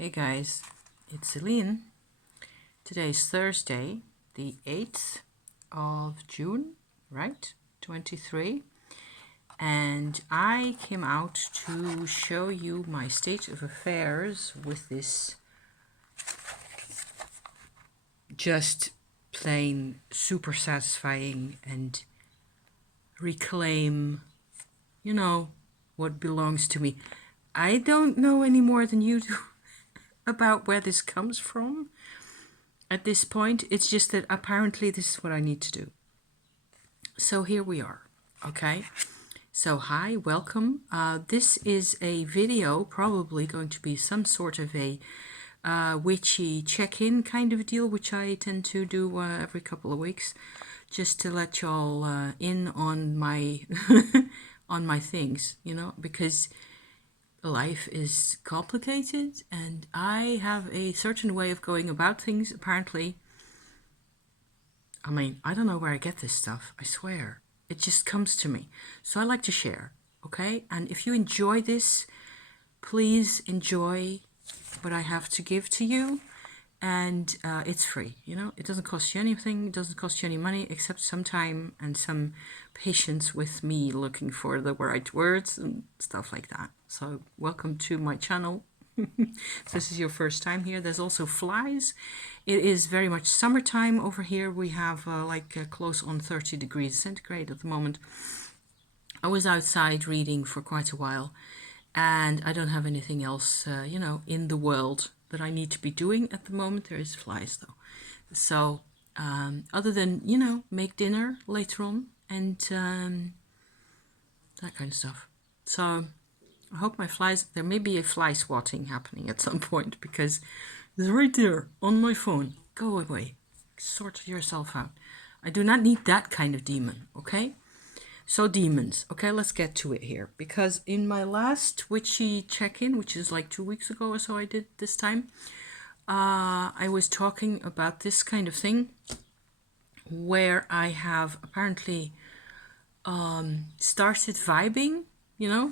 Hey guys, it's Celine. Today is Thursday, the 8th of June, right? 23. And I came out to show you my state of affairs with this just plain super satisfying and reclaim, what belongs to me. I don't know any more than you do about where this comes from. At this point, it's just that apparently this is what I need to do. So here we are, okay? So hi, welcome. This is a video, probably going to be some sort of a witchy check-in kind of deal, which I tend to do every couple of weeks, just to let y'all in on my on my things, because life is complicated and I have a certain way of going about things, apparently. I mean, I don't know where I get this stuff, I swear. It just comes to me. So I like to share, okay? And if you enjoy this, please enjoy what I have to give to you. And it's free, it doesn't cost you anything, it doesn't cost you any money, except some time and some patience with me looking for the right words and stuff like that. So welcome to my channel. If this is your first time here, there's also flies. It is very much summertime over here. We have close on 30 degrees centigrade at the moment. I was outside reading for quite a while, and I don't have anything else, in the world that I need to be doing at the moment. There is flies though. So other than, make dinner later on and that kind of stuff. So I hope my flies, there may be a fly swatting happening at some point, because it's right there on my phone. Go away. Sort yourself out. I do not need that kind of demon, okay? So demons. Okay, let's get to it here. Because in my last witchy check-in, which is like 2 weeks ago or so I did this time, I was talking about this kind of thing where I have apparently started vibing,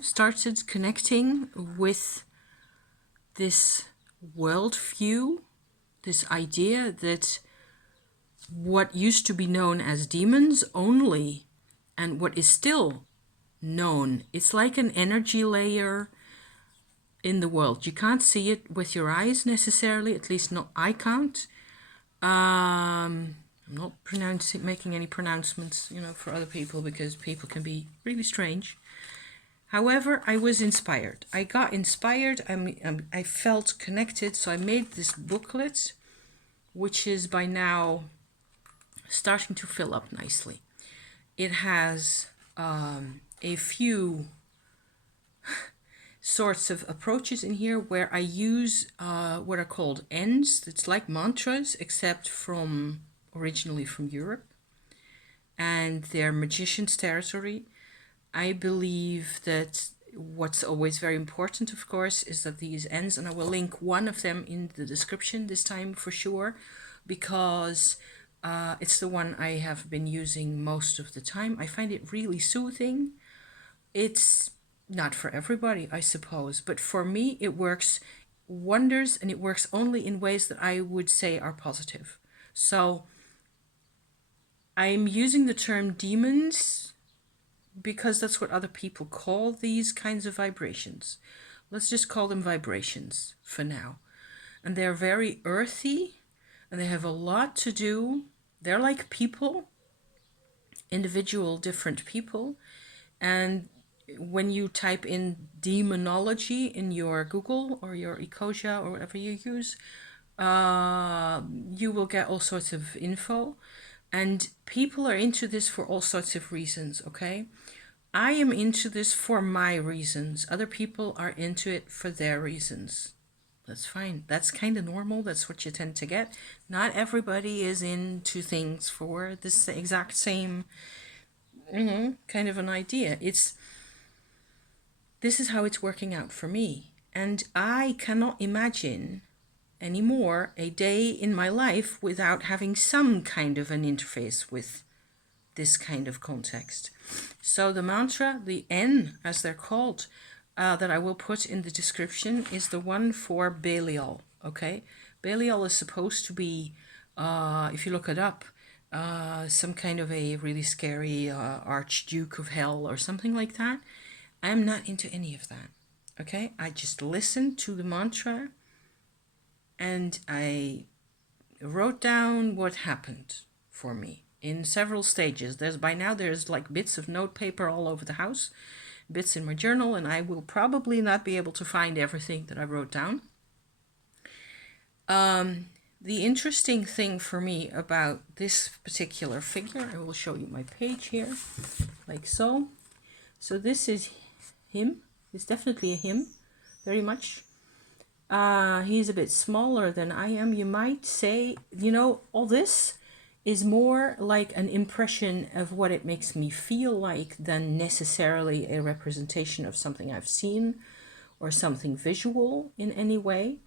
started connecting with this worldview, this idea that what used to be known as demons only, and what is still known, it's like an energy layer in the world. You can't see it with your eyes necessarily, at least not I can't. I'm not making any pronouncements, for other people, because people can be really strange. However, I was inspired. I got inspired. I felt connected. So I made this booklet, which is by now starting to fill up nicely. It has a few sorts of approaches in here where I use what are called ends. It's like mantras, except originally from Europe. And they're magician's territory. I believe that what's always very important, of course, is that these ends, and I will link one of them in the description this time for sure, because it's the one I have been using most of the time. I find it really soothing. It's not for everybody, I suppose, but for me it works wonders, and it works only in ways that I would say are positive. So I'm using the term demons because that's what other people call these kinds of vibrations. Let's just call them vibrations for now. And they're very earthy, and they have a lot to do. They're like people, individual different people. And when you type in demonology in your Google or your Ecosia or whatever you use, you will get all sorts of info. And people are into this for all sorts of reasons, okay? I am into this for my reasons. Other people are into it for their reasons. That's fine. That's kind of normal. That's what you tend to get. Not everybody is into things for this exact same, kind of an idea. This is how it's working out for me. And I cannot imagine anymore a day in my life without having some kind of an interface with this kind of context. So the mantra, the N as they're called, that I will put in the description is the one for Belial. Okay, Belial is supposed to be, if you look it up, some kind of a really scary Archduke of Hell or something like that. I'm not into any of that. Okay, I just listened to the mantra and I wrote down what happened for me in several stages. There's like bits of note paper all over the house, bits in my journal, and I will probably not be able to find everything that I wrote down. The interesting thing for me about this particular figure, I will show you my page here, like so. So this is him. It's definitely a him, very much. He's a bit smaller than I am. You might say, all this is more like an impression of what it makes me feel like than necessarily a representation of something I've seen or something visual in any way.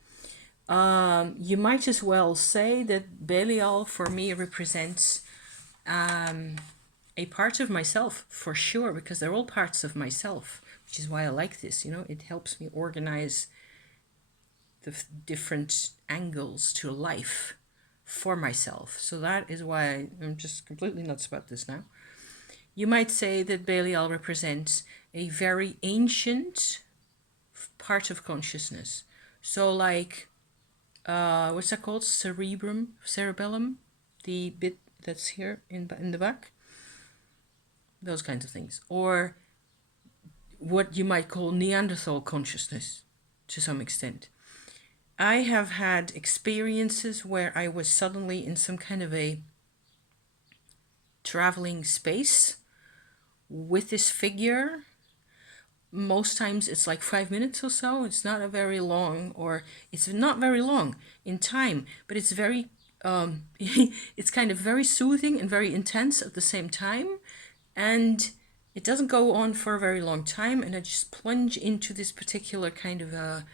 You might as well say that Belial for me represents a part of myself, for sure, because they're all parts of myself, which is why I like this. It helps me organize the different angles to life for myself. So that is why I'm just completely nuts about this now. You might say that Belial represents a very ancient part of consciousness. So like, what's that called? Cerebellum, the bit that's here in the back. Those kinds of things. Or what you might call Neanderthal consciousness to some extent. I have had experiences where I was suddenly in some kind of a traveling space with this figure. Most times it's like 5 minutes or so. It's not very long in time, but it's very, it's kind of very soothing and very intense at the same time. And it doesn't go on for a very long time. And I just plunge into this particular kind of a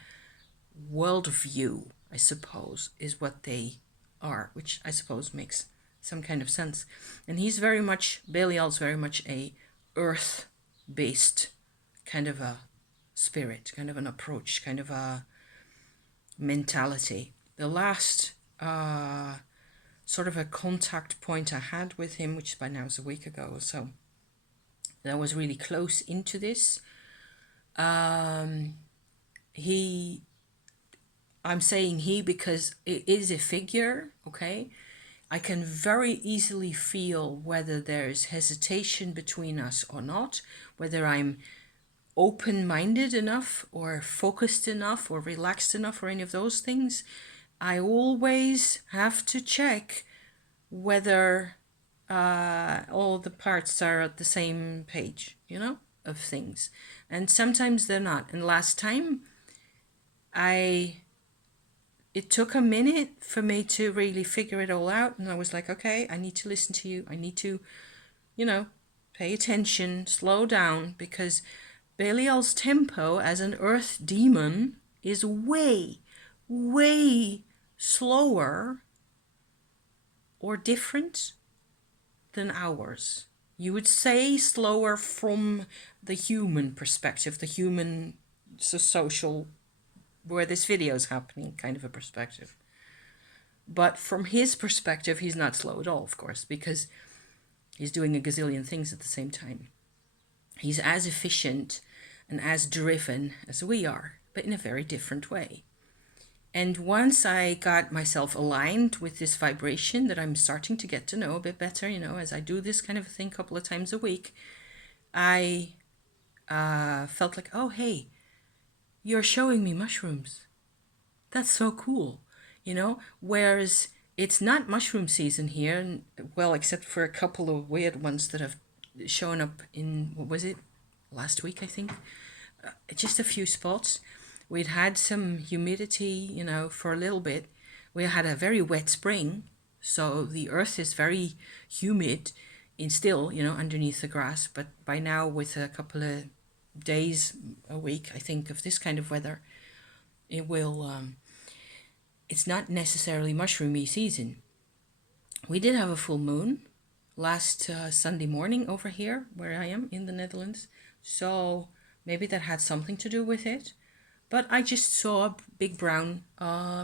worldview, I suppose, is what they are, which I suppose makes some kind of sense. And Belial's very much a earth-based kind of a spirit, kind of an approach, kind of a mentality. The last sort of a contact point I had with him, which by now is a week ago or so, that was really close into this. I'm saying he because it is a figure, okay? I can very easily feel whether there's hesitation between us or not, whether I'm open-minded enough or focused enough or relaxed enough or any of those things. I always have to check whether all the parts are at the same page, of things. And sometimes they're not. And last time, it took a minute for me to really figure it all out. And I was like, okay, I need to listen to you. I need to, pay attention, slow down, because Belial's tempo as an earth demon is way, way slower or different than ours. You would say slower from the human perspective, the human social, where this video is happening, kind of a perspective. But from his perspective, he's not slow at all, of course, because he's doing a gazillion things at the same time. He's as efficient and as driven as we are, but in a very different way. And once I got myself aligned with this vibration that I'm starting to get to know a bit better, as I do this kind of thing a couple of times a week, I felt like, oh, hey, you're showing me mushrooms. That's so cool, whereas it's not mushroom season here, well, except for a couple of weird ones that have shown up in, what was it, last week, I think, just a few spots. We'd had some humidity, for a little bit. We had a very wet spring, so the earth is very humid and still, underneath the grass. But by now, with a couple of days, a week, I think, of this kind of weather, it will, it's not necessarily mushroomy season. We did have a full moon last Sunday morning over here, where I am in the Netherlands. So maybe that had something to do with it. But I just saw a big brown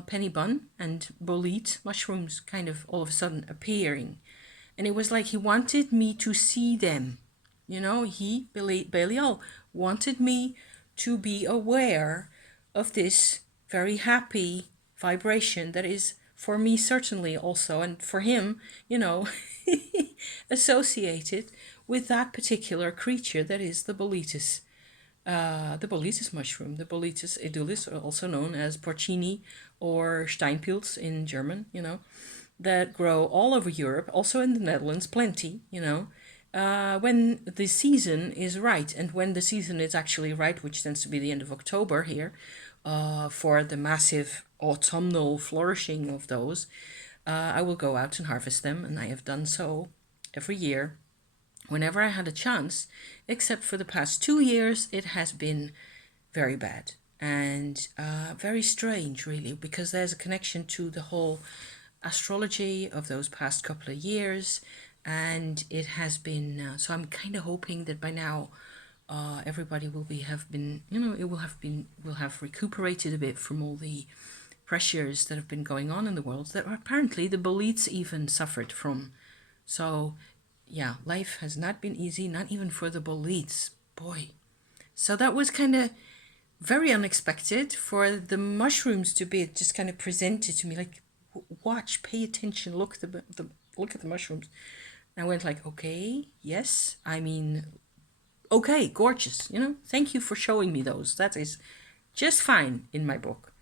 penny bun and bolete mushrooms kind of all of a sudden appearing. And it was like he wanted me to see them. You know, Belial, wanted me to be aware of this very happy vibration that is for me certainly also, and for him, you know, associated with that particular creature that is the boletus mushroom, the Boletus edulis, also known as porcini or Steinpilz in German, you know, that grow all over Europe, also in the Netherlands, plenty, you know, when the season is right. And when the season is actually right, which tends to be the end of October here, for the massive autumnal flourishing of those, I will go out and harvest them, and I have done so every year whenever I had a chance, except for the past 2 years. It has been very bad and very strange, really, because there's a connection to the whole astrology of those past couple of years, and it has been so I'm kind of hoping that by now everybody will have been, you know, will have recuperated a bit from all the pressures that have been going on in the world that apparently the Boletes even suffered from. So yeah, life has not been easy, not even for the Boletes, boy. So that was kind of very unexpected for the mushrooms to be just kind of presented to me, like, watch, pay attention, look at the mushrooms. And I went like, okay, yes, I mean, okay, gorgeous, you know, thank you for showing me those. That is just fine in my book.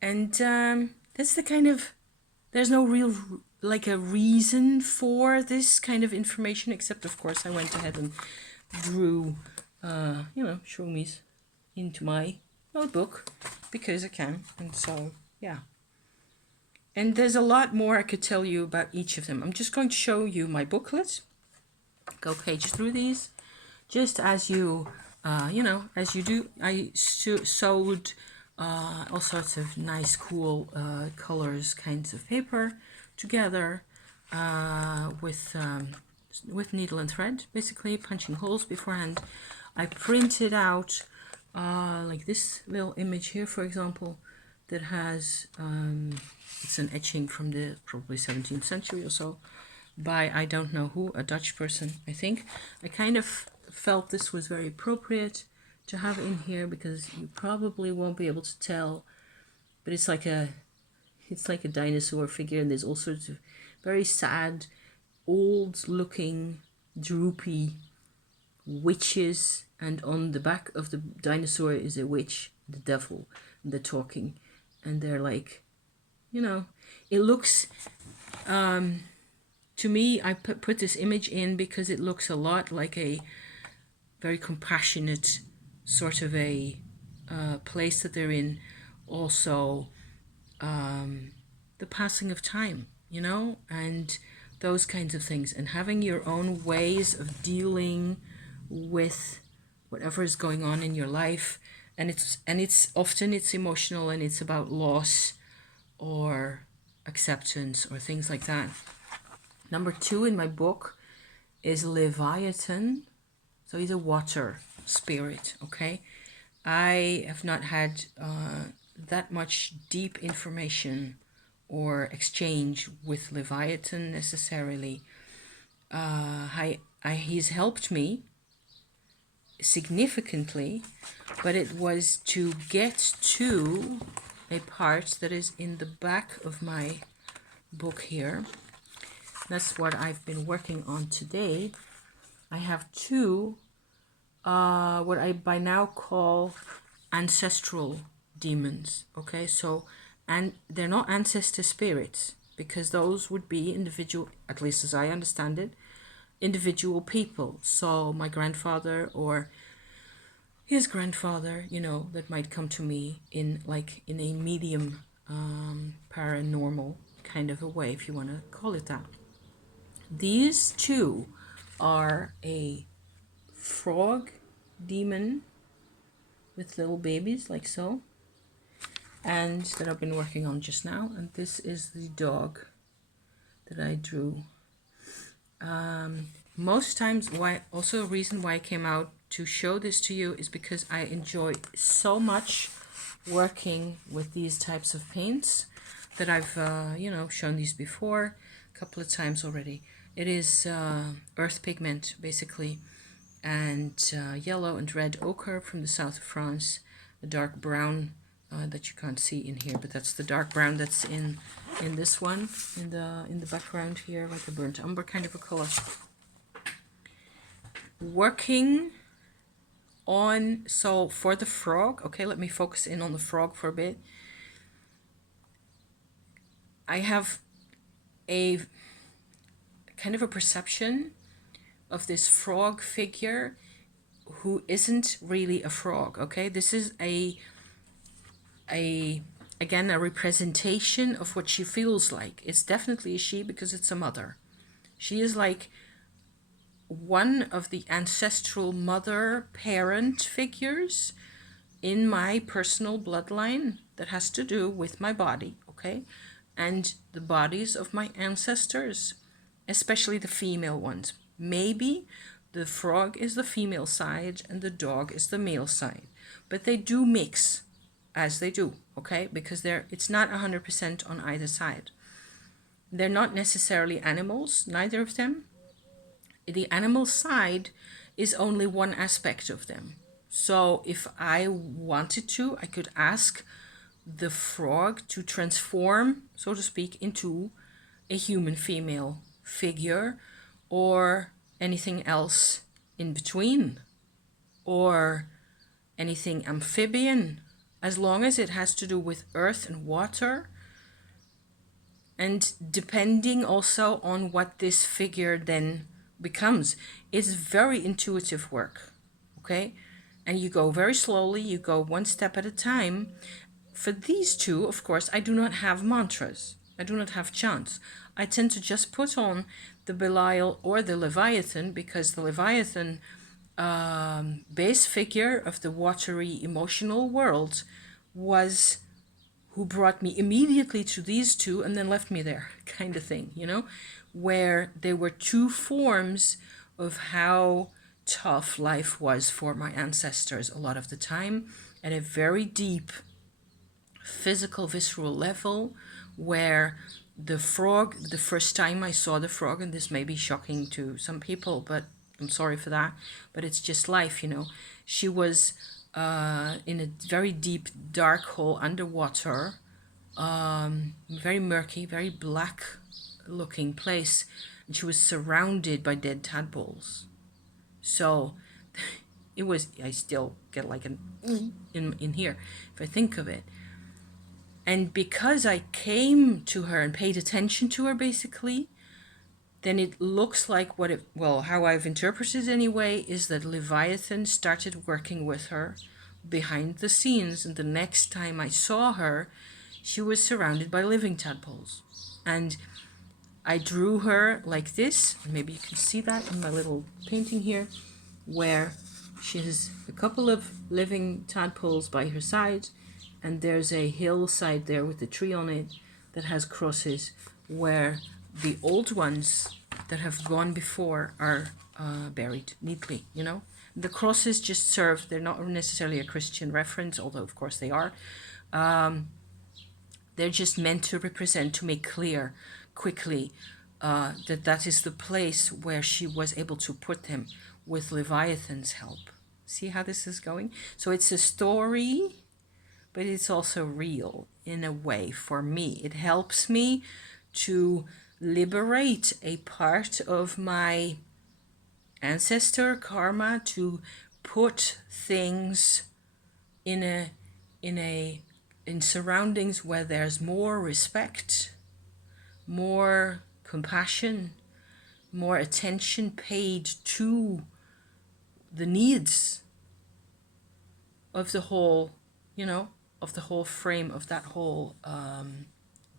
And that's the kind of, there's no real like a reason for this kind of information, except of course I went ahead and drew you know, shroomies into my notebook because I can. And so yeah, and there's a lot more I could tell you about each of them. I'm just going to show you my booklet, go page through these, just as you you know, as you do. I sewed all sorts of nice cool colors kinds of paper together with needle and thread, basically punching holes beforehand. I printed out like this little image here, for example, that has it's an etching from the probably 17th century or so by I don't know who, a Dutch person, I think. I kind of felt this was very appropriate to have in here because you probably won't be able to tell, but it's like a dinosaur figure, and there's all sorts of very sad, old looking, droopy witches, and on the back of the dinosaur is a witch, the devil, and they're talking, and they're like, you know, it looks to me, I put this image in because it looks a lot like a very compassionate sort of a place that they're in. Also the passing of time, you know, and those kinds of things, and having your own ways of dealing with whatever is going on in your life. And it's often it's emotional, and it's about loss or acceptance or things like that. Number 2 in my book is Leviathan. So he's a water spirit, okay? I have not had that much deep information or exchange with Leviathan necessarily. He's helped me significantly, but it was to get to a part that is in the back of my book here. That's what I've been working on today. I have 2 what I by now call ancestral demons, okay? So, and they're not ancestor spirits, because those would be individual, at least as I understand it, individual people. So my grandfather or his grandfather, you know, that might come to me in a medium paranormal kind of a way, if you want to call it that. These 2 are a frog demon with little babies like so, and that I've been working on just now, and this is the dog that I drew. Most times, why also a reason why I came out to show this to you is because I enjoy so much working with these types of paints that I've, shown these before a couple of times already. It is earth pigment, basically, and yellow and red ochre from the south of France, a dark brown that you can't see in here, but that's the dark brown that's in this one, in the background here, like a burnt umber kind of a color. Working on, so for the frog, okay, let me focus in on the frog for a bit. I have a kind of a perception of this frog figure who isn't really a frog, okay? This is again a representation of what she feels like. It's definitely a she because it's a mother. She is like one of the ancestral mother parent figures in my personal bloodline that has to do with my body, okay? And the bodies of my ancestors, especially the female ones. Maybe the frog is the female side and the dog is the male side, but they do mix as they do, okay? Because it's not 100% on either side. They're not necessarily animals, neither of them. The animal side is only one aspect of them. So if I wanted to, I could ask the frog to transform, so to speak, into a human female figure or anything else in between or anything amphibian, as long as it has to do with earth and water, and depending also on what this figure then becomes. It's very intuitive work, okay? And you go very slowly, you go one step at a time. For these two, of course, I do not have mantras. I do not have chants. I tend to just put on the Belial or the Leviathan, because the Leviathan base figure of the watery emotional world was who brought me immediately to these two and then left me there, kind of thing, where there were two forms of how tough life was for my ancestors a lot of the time, at a very deep physical, visceral level, where the frog, the first time I saw the frog, and this may be shocking to some people, but I'm sorry for that, but it's just life, she was in a very deep, dark hole underwater, very murky, very black looking place, and she was surrounded by dead tadpoles. So it was, I still get like an in here if I think of it. And because I came to her and paid attention to her, basically, then it looks like how I've interpreted anyway, is that Leviathan started working with her behind the scenes. And the next time I saw her, she was surrounded by living tadpoles. And I drew her like this. Maybe you can see that in my little painting here, where she has a couple of living tadpoles by her side. And there's a hillside there with a tree on it that has crosses, where the old ones that have gone before are buried neatly, The crosses just serve, they're not necessarily a Christian reference, although of course they are. They're just meant to represent, to make clear quickly that is the place where she was able to put them with Leviathan's help. See how this is going? So it's a story, but it's also real in a way for me. It helps me to liberate a part of my ancestor karma, to put things in surroundings where there's more respect, more compassion, more attention paid to the needs of the whole, of the whole frame of that whole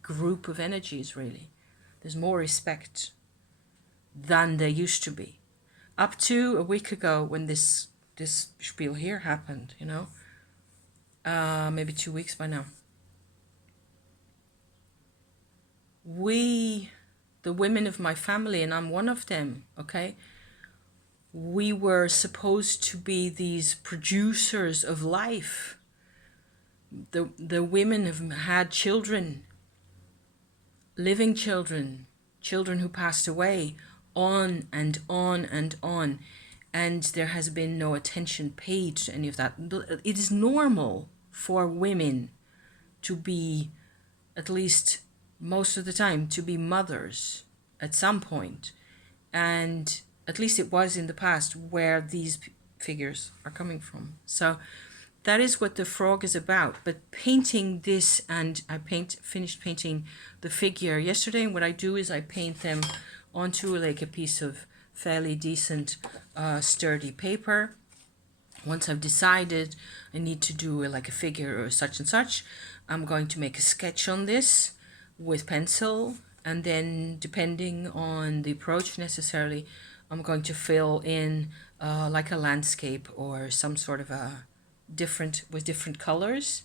group of energies, really. There's more respect than there used to be. Up to a week ago when this spiel here happened, maybe 2 weeks by now. The women of my family, and I'm one of them, okay, we were supposed to be these producers of life. The women have had children, living children, children who passed away, on and on and on. And there has been no attention paid to any of that. It is normal for women to be, at least most of the time, to be mothers at some point. And at least it was in the past where these figures are coming from. So that is what the frog is about. But painting this, and I finished painting the figure yesterday, and what I do is I paint them onto like a piece of fairly decent sturdy paper. Once I've decided I need to do like a figure or such and such, I'm going to make a sketch on this with pencil, and then depending on the approach necessarily, I'm going to fill in like a landscape or some sort of a different colors.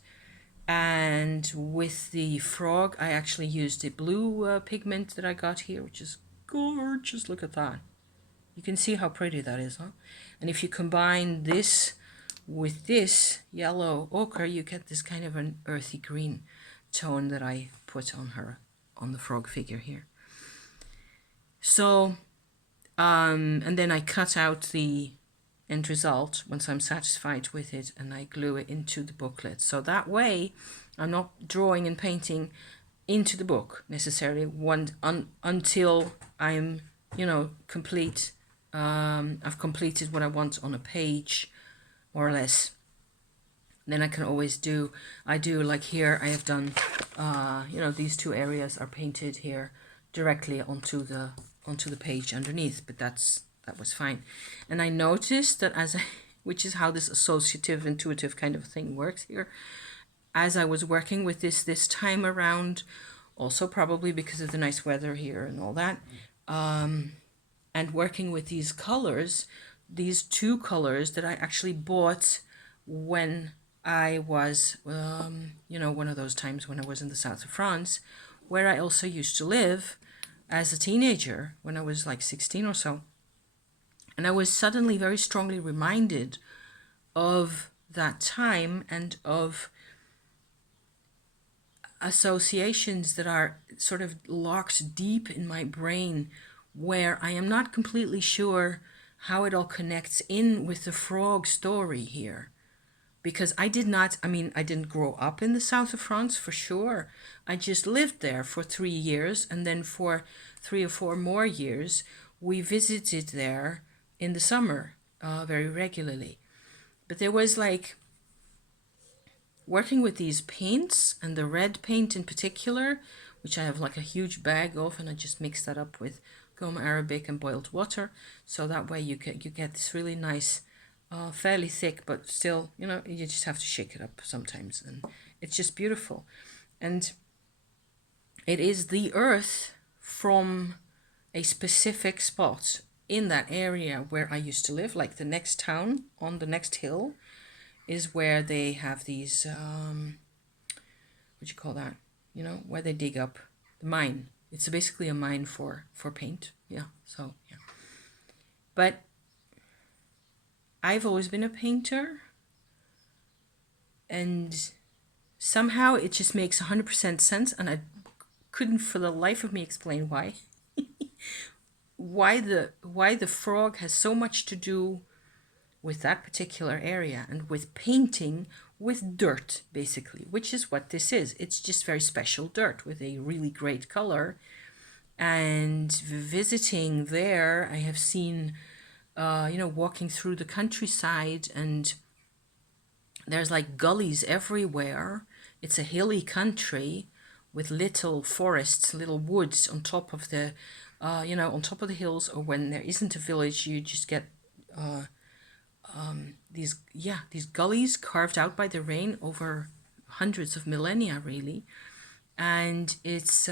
And with the frog, I actually used the blue pigment that I got here, which is gorgeous. Look at that. You can see how pretty that is, huh? And if you combine this with this yellow ochre, you get this kind of an earthy green tone that I put on her, on the frog figure here. So, and then I cut out the end result once I'm satisfied with it, and I glue it into the booklet. So that way I'm not drawing and painting into the book necessarily until I'm, complete. I've completed what I want on a page, more or less. Then I can always I do like here I have done, these two areas are painted here directly onto the page underneath, but that was fine. And I noticed that which is how this associative, intuitive kind of thing works here, as I was working with this time around, also probably because of the nice weather here and all that, and working with these colors, these two colors that I actually bought when I was, one of those times when I was in the south of France, where I also used to live as a teenager when I was like 16 or so. And I was suddenly very strongly reminded of that time and of associations that are sort of locked deep in my brain, where I am not completely sure how it all connects in with the frog story here. Because I didn't grow up in the south of France for sure. I just lived there for 3 years, and then for 3 or 4 more years, we visited there in the summer very regularly. But there was like working with these paints, and the red paint in particular, which I have like a huge bag of, and I just mix that up with gum arabic and boiled water, so that way you get this really nice, fairly thick, but still, you just have to shake it up sometimes, and it's just beautiful. And it is the earth from a specific spot in that area where I used to live, like the next town on the next hill is where they have these, what do you call that? Where they dig up the mine. It's basically a mine for paint. Yeah, so, yeah. But I've always been a painter, and somehow it just makes 100% sense, and I couldn't for the life of me explain why. why the frog has so much to do with that particular area, and with painting with dirt, basically, which is what this is. It's just very special dirt with a really great color. And visiting there, I have seen, walking through the countryside, and there's like gullies everywhere. It's a hilly country with little forests, little woods on top of the, on top of the hills, or when there isn't a village, you just get these gullies carved out by the rain over hundreds of millennia, really. And it's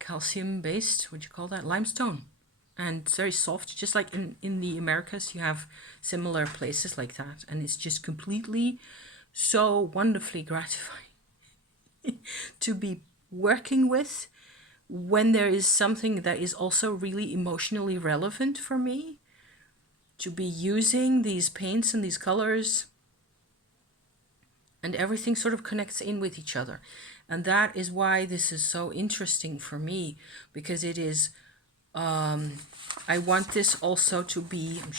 calcium based, what do you call that? Limestone. And it's very soft, just like in the Americas, you have similar places like that. And it's just completely so wonderfully gratifying to be working with when there is something that is also really emotionally relevant for me. to be using these paints and these colors, and everything sort of connects in with each other. And that is why this is so interesting for me, because it is, I want this also to be, I'm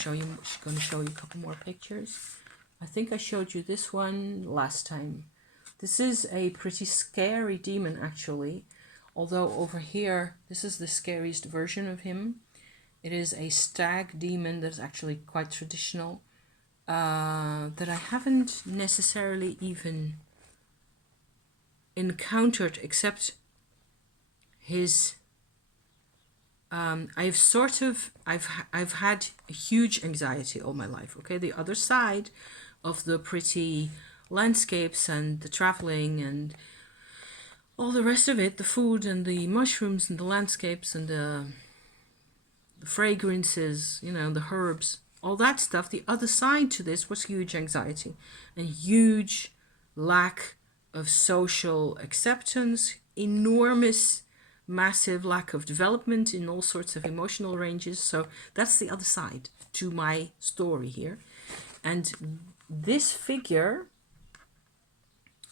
going to show you a couple more pictures. I think I showed you this one last time. This is a pretty scary demon, actually. Although over here, this is the scariest version of him. It is a stag demon that's actually quite traditional, that I haven't necessarily even encountered, except his, I've had a huge anxiety all my life. Okay, the other side of the pretty landscapes and the traveling and all the rest of it, the food and the mushrooms and the landscapes and the fragrances, you know, the herbs, all that stuff, the other side to this was huge anxiety and huge lack of social acceptance, enormous, massive lack of development in all sorts of emotional ranges. So that's the other side to my story here. And this figure,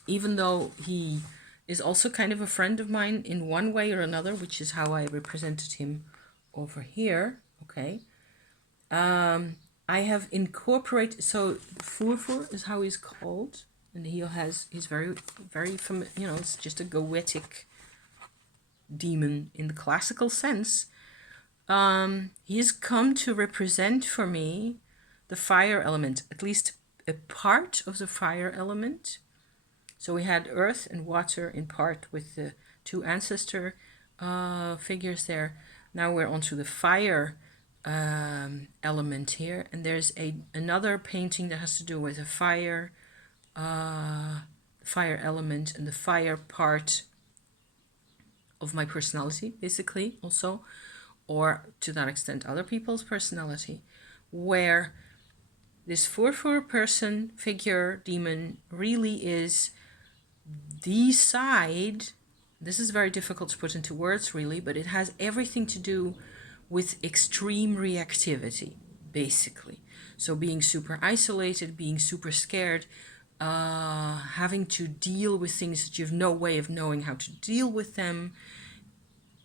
even though he is also kind of a friend of mine in one way or another, which is how I represented him over here, okay, I have incorporated, so Furfur is how he's called, and he's very, very familiar, you know, it's just a goetic demon in the classical sense. He's come to represent for me the fire element, at least a part of the fire element. So we had earth and water in part with the two ancestor figures there. Now we're onto the fire element here, and there's another painting that has to do with the fire element and the fire part of my personality, basically, also, or to that extent other people's personality, where this Furfur person, figure, demon really is the side. This is very difficult to put into words, really, but it has everything to do with extreme reactivity, basically. So being super isolated, being super scared, having to deal with things that you have no way of knowing how to deal with them,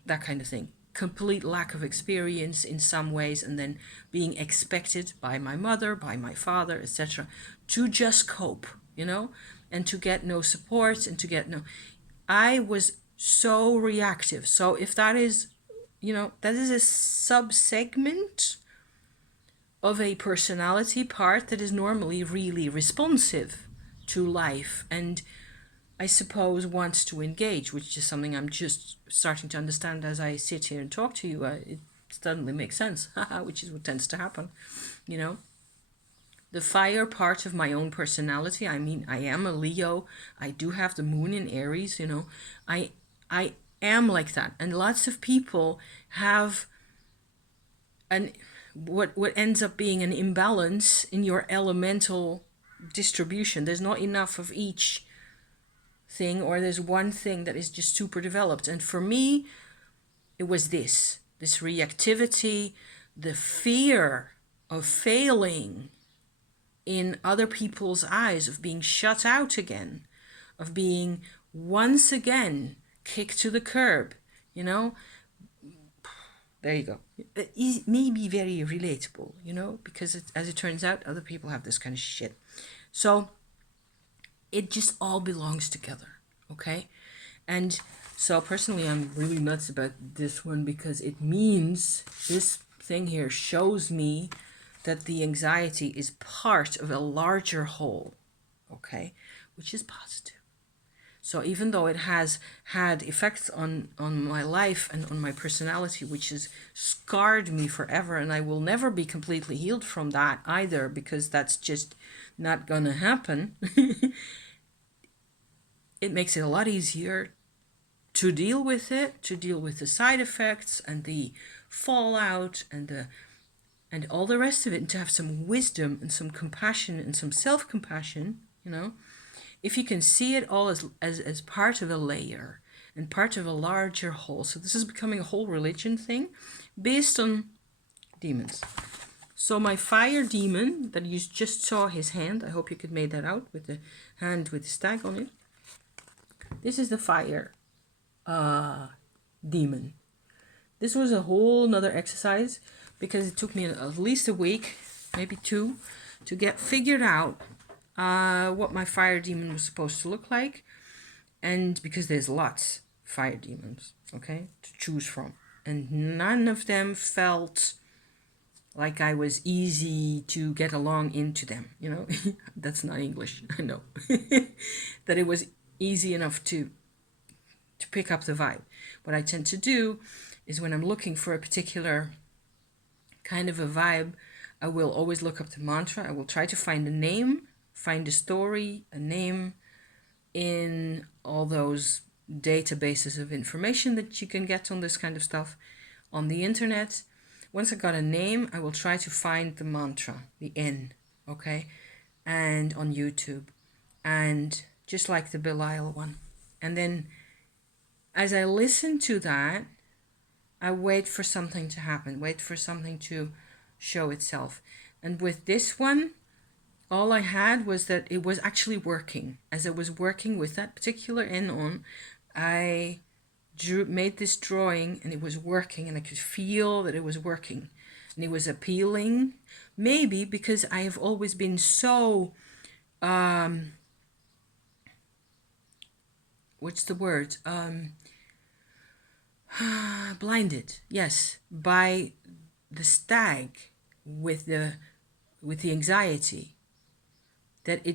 that kind of thing. Complete lack of experience in some ways, and then being expected by my mother, by my father, etc., to just cope, you know, and to get no support and to get no... I was so reactive. So if that is, you know, that is a sub-segment of a personality part that is normally really responsive to life and I suppose wants to engage, which is something I'm just starting to understand as I sit here and talk to you. It suddenly makes sense, which is what tends to happen, you know. The fire part of my own personality, I mean, I am a Leo. I do have the moon in Aries, you know. I am like that. And lots of people have what ends up being an imbalance in your elemental distribution. There's not enough of each thing, or there's one thing that is just super developed. And for me, it was this reactivity, the fear of failing in other people's eyes, of being shut out again, of being once again kicked to the curb, you know. There you go. It may be very relatable, you know, because as it turns out, other people have this kind of shit. So it just all belongs together, okay? And so personally, I'm really nuts about this one because it means this thing here shows me that the anxiety is part of a larger whole, okay? Which is positive. So even though it has had effects on my life and on my personality, which has scarred me forever, and I will never be completely healed from that either, because that's just not gonna happen, it makes it a lot easier to deal with it, to deal with the side effects and the fallout and all the rest of it, and to have some wisdom and some compassion and some self-compassion, you know. If you can see it all as part of a layer and part of a larger whole. So this is becoming a whole religion thing based on demons. So my fire demon that you just saw his hand, I hope you could make that out with the hand with the stag on it. This is the fire demon. This was a whole nother exercise because it took me at least a week, maybe 2, to get figured out what my fire demon was supposed to look like. And because there's lots of fire demons, okay, to choose from. And none of them felt like I was easy to get along into them, you know. That's not English, I know. That it was easy enough to pick up the vibe. What I tend to do is when I'm looking for a particular kind of a vibe, I will always look up the mantra. I will try to find a name, find a story, a name in all those databases of information that you can get on this kind of stuff on the internet. Once I got a name, I will try to find the mantra, the N, okay, and on YouTube, and just like the Belial one. And then as I listen to that, I wait for something to happen, wait for something to show itself. And with this one, all I had was that it was actually working. As I was working with that particular N on, I made this drawing and it was working, and I could feel that it was working. And it was appealing, maybe because I have always been so, what's the word? Blinded, yes, by the stag with the anxiety, that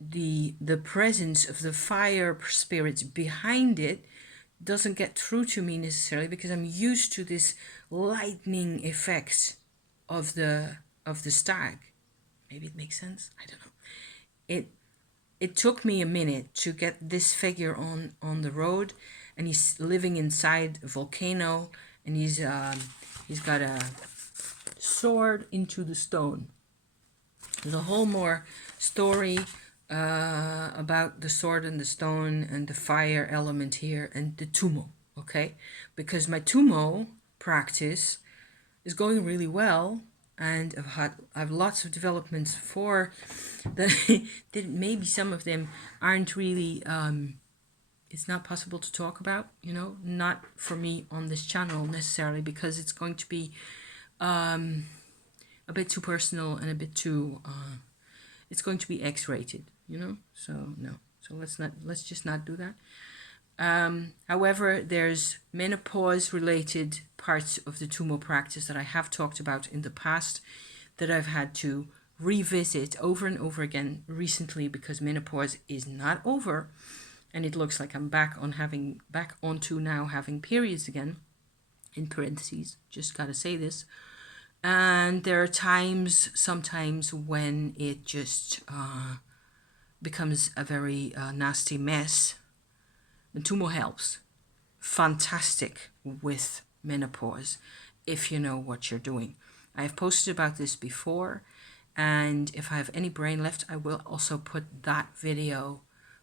the presence of the fire spirits behind it doesn't get through to me necessarily, because I'm used to this lightning effect of the stag. Maybe it makes sense, I don't know. It took me a minute to get this figure on the road, and he's living inside a volcano, and he's got a sword into the stone. There's a whole more story about the sword and the stone and the fire element here and the Tumo, okay? Because my Tumo practice is going really well, and I've lots of developments for that. That maybe some of them aren't really it's not possible to talk about, you know, not for me on this channel necessarily, because it's going to be a bit too personal and a bit too it's going to be X-rated, you know, so no, so let's just not do that. However, there's menopause related parts of the Tumo practice that I have talked about in the past that I've had to revisit over and over again recently, because menopause is not over, and it looks like I'm back onto now having periods again, in parentheses, just gotta say this. And there are sometimes when it just becomes a very nasty mess. The Tumo helps. Fantastic with menopause, if you know what you're doing. I've posted about this before, and if I have any brain left, I will also put that video,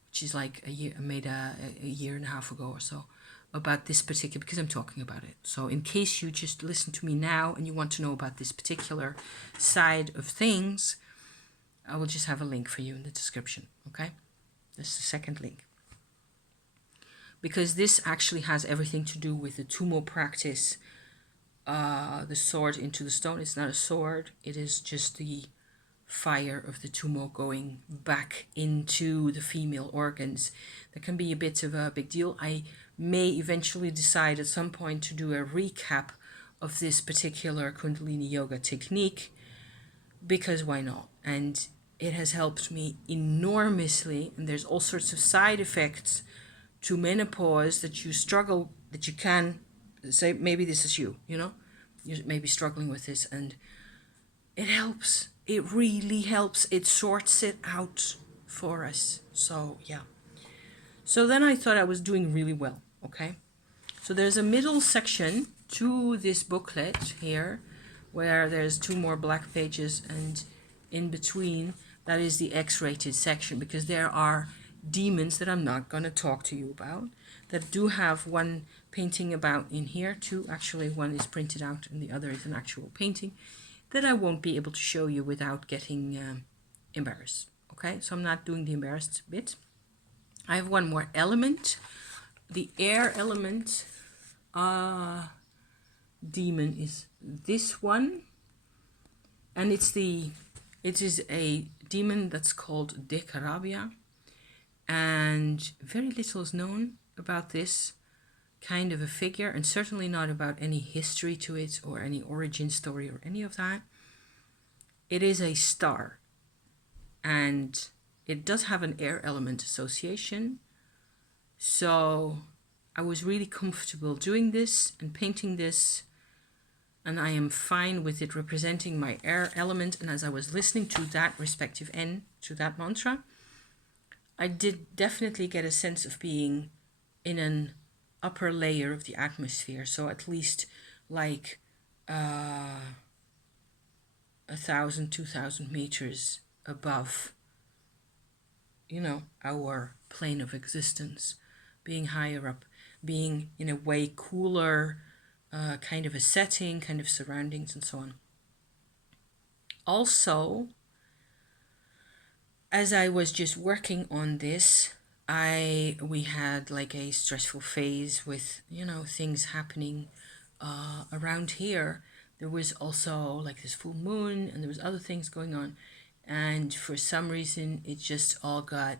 which is like a year, made a year and a half ago or so, about this particular, because I'm talking about it. So in case you just listen to me now and you want to know about this particular side of things, I will just have a link for you in the description, okay? That's the second link. Because this actually has everything to do with the Tumo practice, the sword into the stone. It's not a sword, it is just the fire of the Tumo going back into the female organs. That can be a bit of a big deal. I may eventually decide at some point to do a recap of this particular Kundalini yoga technique, because why not? And it has helped me enormously, and there's all sorts of side effects to menopause that you struggle, that you can say, maybe this is you, you know, you're maybe struggling with this, and it helps. It really helps. It sorts it out for us. So yeah. So then I thought I was doing really well, okay? So there's a middle section to this booklet here, where there's 2 more black pages, and in between that is the X-rated section, because there are demons that I'm not going to talk to you about that do have one painting about in here. 2 actually, one is printed out and the other is an actual painting that I won't be able to show you without getting embarrassed. Okay, so I'm not doing the embarrassed bit. I have one more element. The air element demon is this one. And it is a demon that's called Dekarabia. And very little is known about this kind of a figure, and certainly not about any history to it or any origin story or any of that. It is a star, and it does have an air element association. So I was really comfortable doing this and painting this, and I am fine with it representing my air element. And as I was listening to that respective N, to that mantra, I did definitely get a sense of being in an upper layer of the atmosphere. So at least like 1,000, 2,000 meters above, our plane of existence, being higher up, being in a way cooler, kind of a setting, kind of surroundings and so on. Also, as I was just working on this, we had like a stressful phase with, things happening around here. There was also like this full moon, and there was other things going on. And for some reason, it just all got,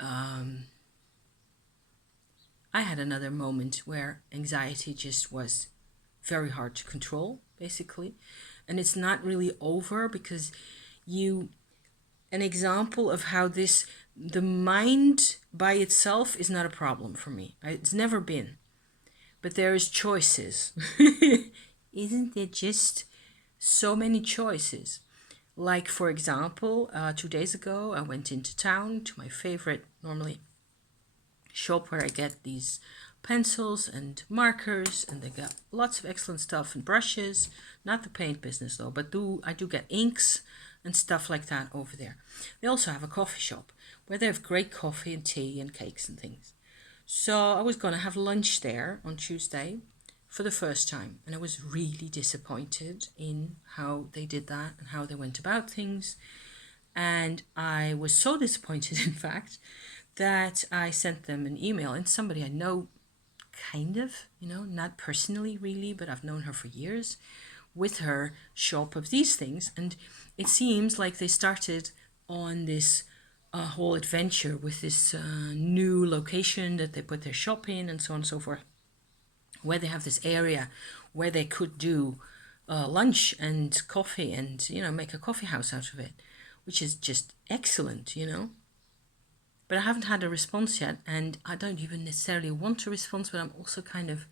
I had another moment where anxiety just was very hard to control, basically. And it's not really over, because an example of how the mind by itself is not a problem for me. It's never been. But there's choices. Isn't there just so many choices? Like, for example, 2 days ago, I went into town to my favorite, normally, shop where I get these pencils and markers, and they got lots of excellent stuff and brushes. Not the paint business though, but I do get inks and stuff like that over there. They also have a coffee shop where they have great coffee and tea and cakes and things. So I was going to have lunch there on Tuesday for the first time, and I was really disappointed in how they did that and how they went about things. And I was so disappointed, in fact, that I sent them an email, and somebody I know, kind of, not personally really, but I've known her for years, with her shop of these things. And it seems like they started on this whole adventure with this new location that they put their shop in, and so on and so forth, where they have this area where they could do lunch and coffee and, make a coffee house out of it, which is just excellent, But I haven't had a response yet, and I don't even necessarily want a response, but I'm also kind of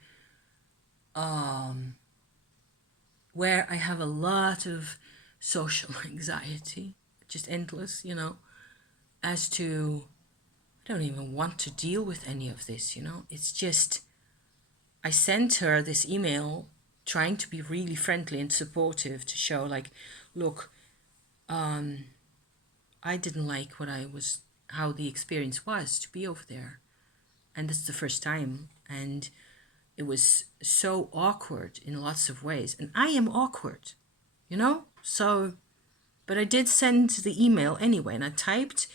where I have a lot of social anxiety, just endless, as to, I don't even want to deal with any of this, It's just, I sent her this email trying to be really friendly and supportive to show like, look, I didn't like how the experience was to be over there. And this is the first time. And it was so awkward in lots of ways. And I am awkward, So, but I did send the email anyway. And I typed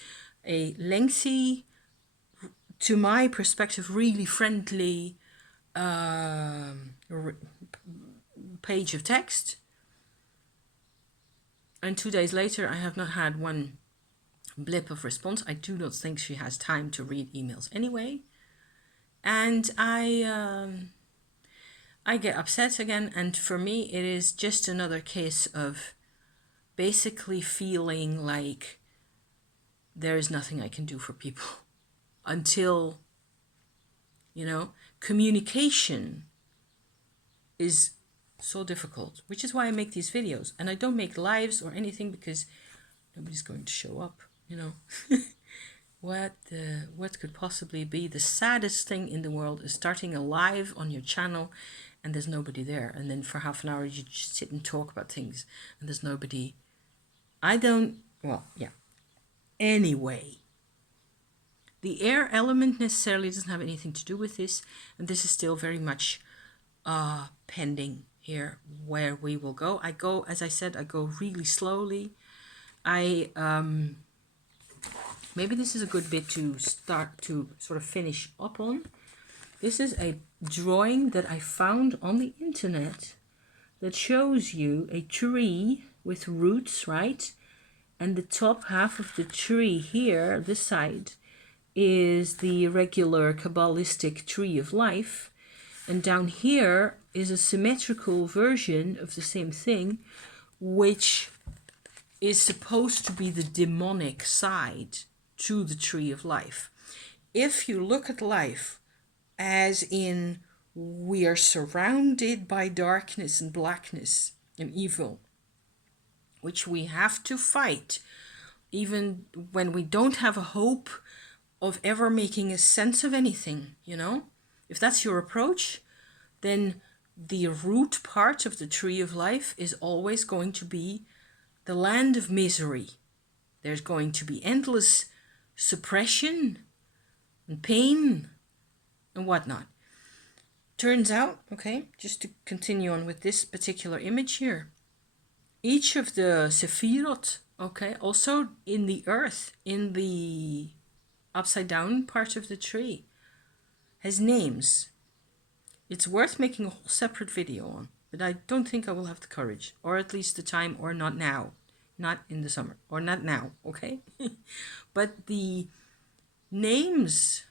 a lengthy, to my perspective, really friendly page of text. And 2 days later, I have not had one blip of response. I do not think she has time to read emails anyway. And I get upset again. And for me, it is just another case of basically feeling like there is nothing I can do for people until, communication is so difficult, which is why I make these videos. And I don't make lives or anything because nobody's going to show up, What could possibly be the saddest thing in the world is starting a live on your channel and there's nobody there. And then for half an hour, you just sit and talk about things and there's nobody. Anyway, the air element necessarily doesn't have anything to do with this. And this is still very much pending here where we will go. I go, as I said, I go really slowly. I maybe this is a good bit to start to sort of finish up on. This is a drawing that I found on the internet that shows you a tree with roots, right? And the top half of the tree here, this side, is the regular Kabbalistic tree of life. And down here is a symmetrical version of the same thing, which is supposed to be the demonic side to the tree of life. If you look at life as in we are surrounded by darkness and blackness and evil, which we have to fight, even when we don't have a hope of ever making a sense of anything, you know? If that's your approach, then the root part of the tree of life is always going to be the land of misery. There's going to be endless suppression and pain and whatnot. Turns out, okay, just to continue on with this particular image here, each of the Sephirot, okay, also in the earth, in the upside down part of the tree, has names. It's worth making a whole separate video on, but I don't think I will have the courage, or at least the time, or not now, not in the summer, or not now, okay? But the names,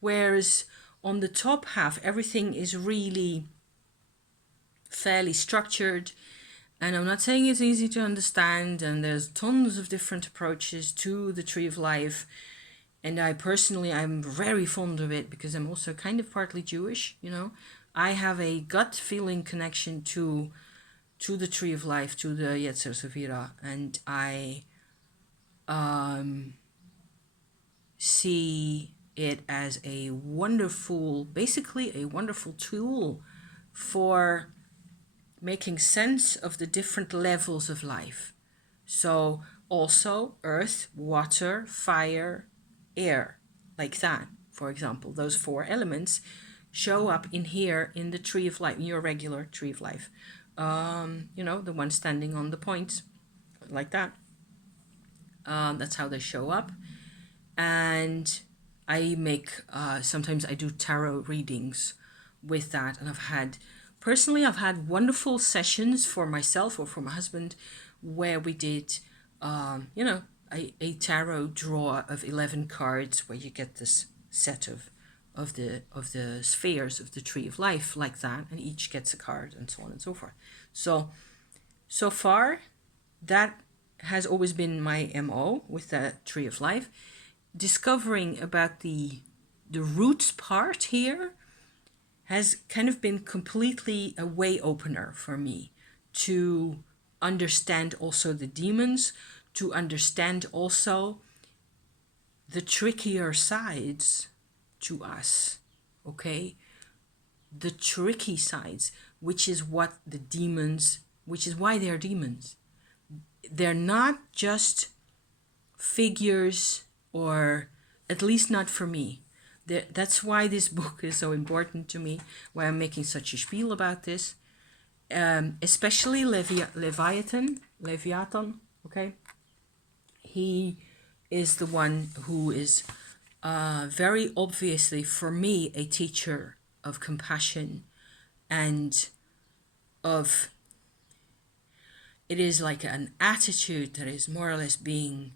whereas on the top half, everything is really fairly structured. And I'm not saying it's easy to understand, and there's tons of different approaches to the Tree of Life. And I'm very fond of it because I'm also kind of partly Jewish, you know. I have a gut feeling connection to the Tree of Life, to the Yetzer Sephira, and I see it as basically a wonderful tool for making sense of the different levels of life. So also earth, water, fire, air, like that, for example. Those 4 elements show up in here in the Tree of Life, in your regular Tree of Life. You know, the one standing on the point, like that. That's how they show up. And I make, sometimes I do tarot readings with that. And I've had wonderful sessions for myself or for my husband where we did, you know, a tarot draw of 11 cards where you get this set of the spheres of the Tree of Life, like that, and each gets a card and so on and so forth. So far, that has always been my MO with the Tree of Life. Discovering about the roots part here has kind of been completely a way opener for me to understand also the demons, to understand also the trickier sides to us, okay? The tricky sides, which is why they're demons. They're not just figures, or at least not for me. That's why this book is so important to me, why I'm making such a spiel about this. Especially Leviathan, okay? He is the one who is very obviously, for me, a teacher of compassion and of, it is like an attitude that is more or less being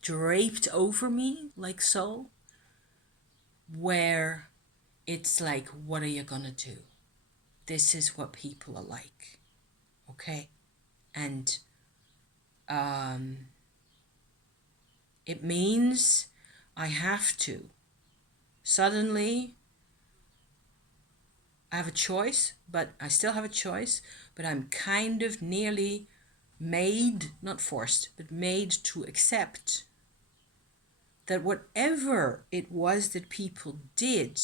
draped over me, like so, where it's like, what are you gonna do? This is what people are like, okay? And it means I have to. Suddenly, I have a choice, but I still have a choice, but I'm kind of nearly made, not forced, but made to accept that whatever it was that people did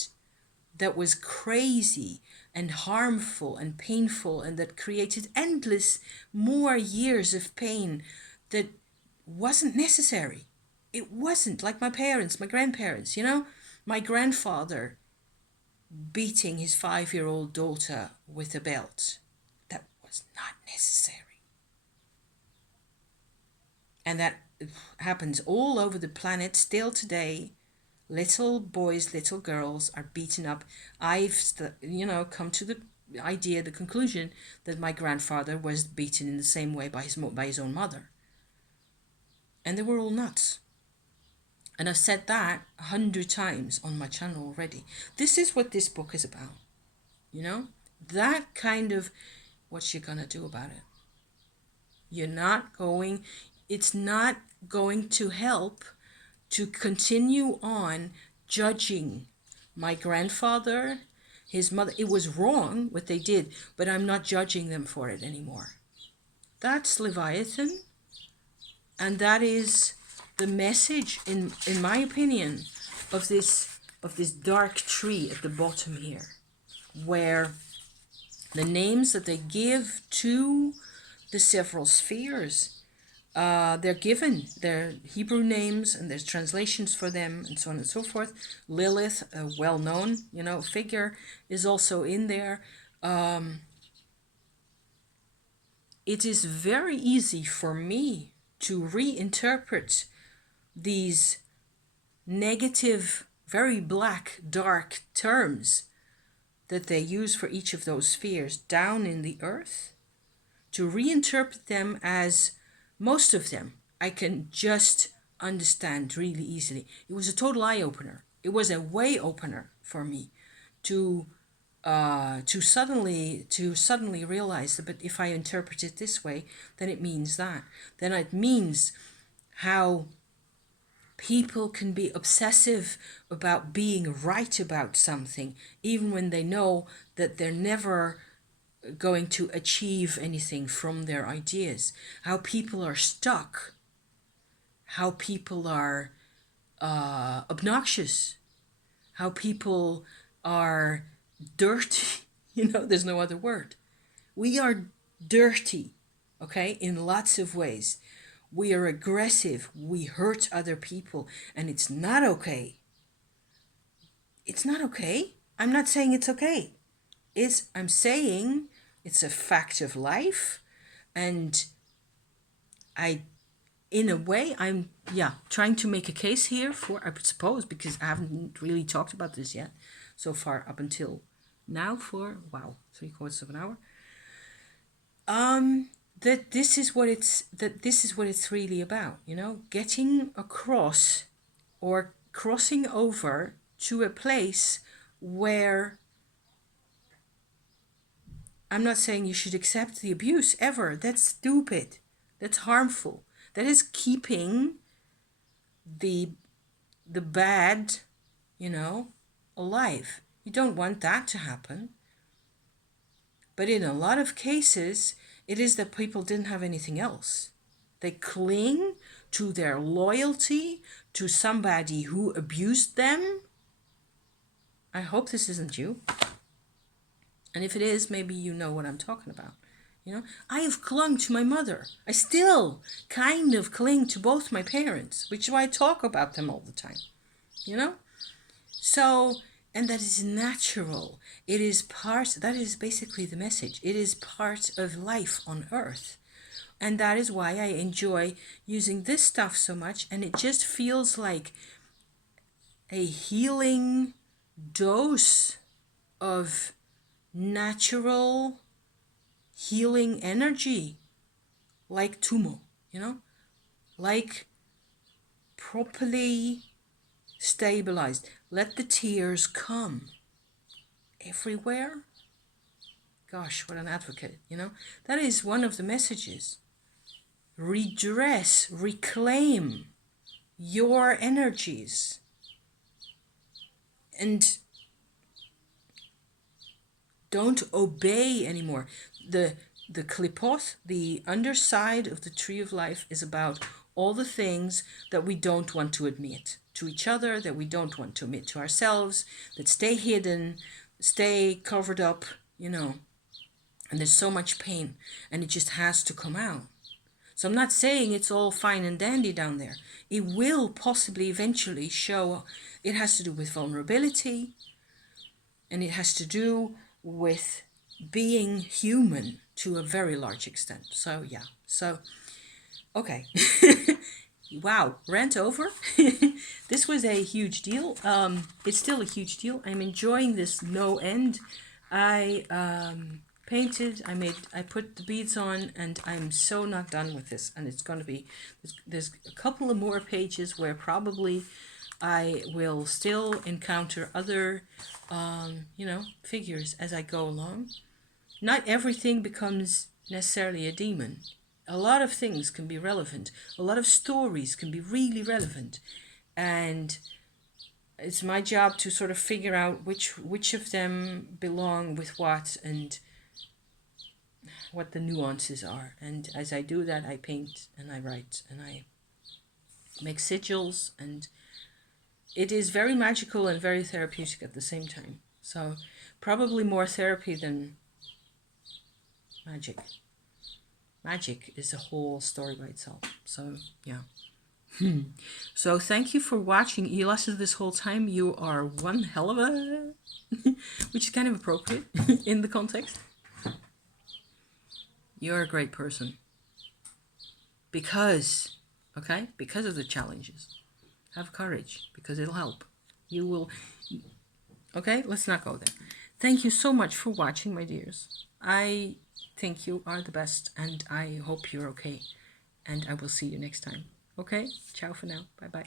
that was crazy and harmful and painful and that created endless more years of pain that wasn't necessary. It wasn't, like my parents, my grandparents, you know, my grandfather beating his 5-year-old daughter with a belt. That was not necessary. And that happens all over the planet still today. Little boys, little girls are beaten up. I've, come to the idea, the conclusion that my grandfather was beaten in the same way by his own mother. And they were all nuts. And I've said that 100 times on my channel already. This is what this book is about. That kind of what you're going to do about it. It's not going to help to continue on judging my grandfather, his mother. It was wrong what they did, but I'm not judging them for it anymore. That's Leviathan. And that is the message, in my opinion, of this dark tree at the bottom here, where the names that they give to the several spheres, they're given their Hebrew names, and there's translations for them, and so on and so forth. Lilith, a well-known, figure, is also in there. It is very easy for me to reinterpret these negative, very black, dark terms that they use for each of those spheres down in the earth, to reinterpret them as, most of them I can just understand really easily. It was a total eye-opener. It was a way opener for me to suddenly realize that, but if I interpret it this way, then it means that. Then it means how people can be obsessive about being right about something, even when they know that they're never going to achieve anything from their ideas. How people are stuck. How people are obnoxious. How people are dirty. There's no other word. We are dirty, okay, in lots of ways. We are aggressive. We hurt other people, and it's not okay. It's not okay. I'm not saying it's okay. I'm saying it's a fact of life, and in a way, I'm trying to make a case here for, I suppose, because I haven't really talked about this yet so far up until now for 3/4 of an hour. That this is what it's really about, getting across or crossing over to a place where I'm not saying you should accept the abuse ever. That's stupid. That's harmful. That is keeping the bad, alive. You don't want that to happen. But in a lot of cases, it is that people didn't have anything else. They cling to their loyalty to somebody who abused them. I hope this isn't you. And if it is, maybe you know what I'm talking about. I have clung to my mother. I still kind of cling to both my parents, which is why I talk about them all the time. So, and that is natural. That is basically the message. It is part of life on Earth. And that is why I enjoy using this stuff so much. And it just feels like a healing dose of natural healing energy, like Tumo, like properly stabilized. Let the tears come everywhere. Gosh, what an advocate, That is one of the messages. Redress, reclaim your energies. And don't obey anymore. The klipoth, the underside of the tree of life, is about all the things that we don't want to admit to each other, that we don't want to admit to ourselves, that stay hidden, stay covered up, And there's so much pain, and it just has to come out. So I'm not saying it's all fine and dandy down there. It will possibly eventually show. It has to do with vulnerability. And it has to do with being human to a very large extent. So, yeah. So, okay. Wow, rant over. This was a huge deal. It's still a huge deal. I'm enjoying this no end. I painted, I put the beads on, and I'm so not done with this. And it's going to be, there's a couple of more pages where probably I will still encounter other, figures as I go along. Not everything becomes necessarily a demon. A lot of things can be relevant. A lot of stories can be really relevant. And it's my job to sort of figure out which of them belong with what and what the nuances are. And as I do that, I paint and I write and I make sigils, and it is very magical and very therapeutic at the same time. So probably more therapy than magic. Magic is a whole story by itself. So, yeah. So thank you for watching. You lasted this whole time. You are one hell of a... which is kind of appropriate in the context. You're a great person. Because, okay? Because of the challenges. Have courage, because it'll help. You will... Okay, let's not go there. Thank you so much for watching, my dears. I think you are the best, and I hope you're okay. And I will see you next time. Okay? Ciao for now. Bye-bye.